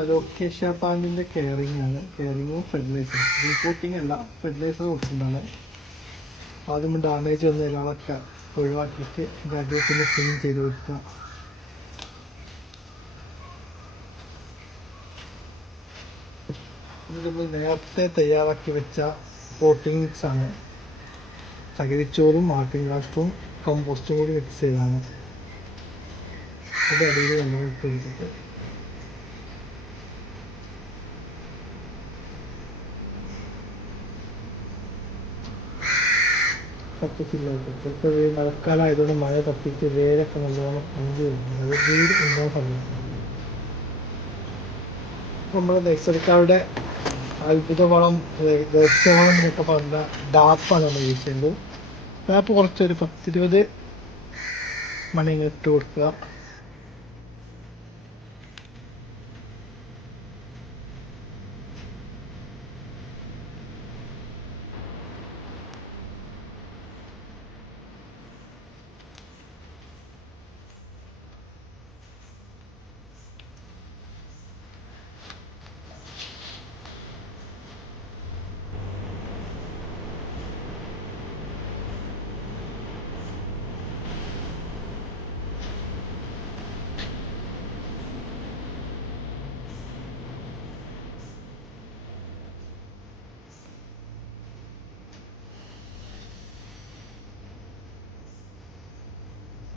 Alocasia പ്ലാന്റിൻ്റെ caring ആണ്. കെയറിങ്ങും fertiliser, reporting അല്ല, ഫെർട്ടിലൈസർ കൊടുക്കുന്നതാണ്. ആദ്യം ഡാമേജ് വന്ന ഇലകളൊക്കെ ഒഴിവാക്കിയിട്ട് ഗ്രാജുവേറ്റ് ക്ലീൻ ചെയ്ത് കൊടുക്കുക. ഇത് നമ്മൾ നേരത്തെ തയ്യാറാക്കി വെച്ച പോട്ടിംഗ് മിക്സ് ആണ്. ചകിരിച്ചോറും മാർട്ടിൻ കാഷ്ടും കമ്പോസ്റ്റും കൂടി മിക്സ് ചെയ്താണ്. അത് അടിയിൽ നമ്മൾ ഇട്ട് കൊടുത്തിട്ട് തപ്പിച്ചില്ലായിട്ട് ചിലപ്പോൾ മഴക്കാലമായതുകൊണ്ട് മഴ തപ്പിച്ച് വേരൊക്കെ നല്ലോണം പൊന്തി വരുന്നുണ്ട്. അത് വീട് കൊണ്ടുപോകാൻ സമയം. നമ്മുടെ നഴ്സറിക്കാരുടെ അത്ഭുതവളം രഹസ്യവളം എന്നൊക്കെ പറഞ്ഞ ഡാപ്പാണ് നമ്മൾ യൂസ് ചെയ്യുന്നത്. ഡാപ്പ് കുറച്ചൊരു 10-20 മണി ഇട്ട് കൊടുക്കുക.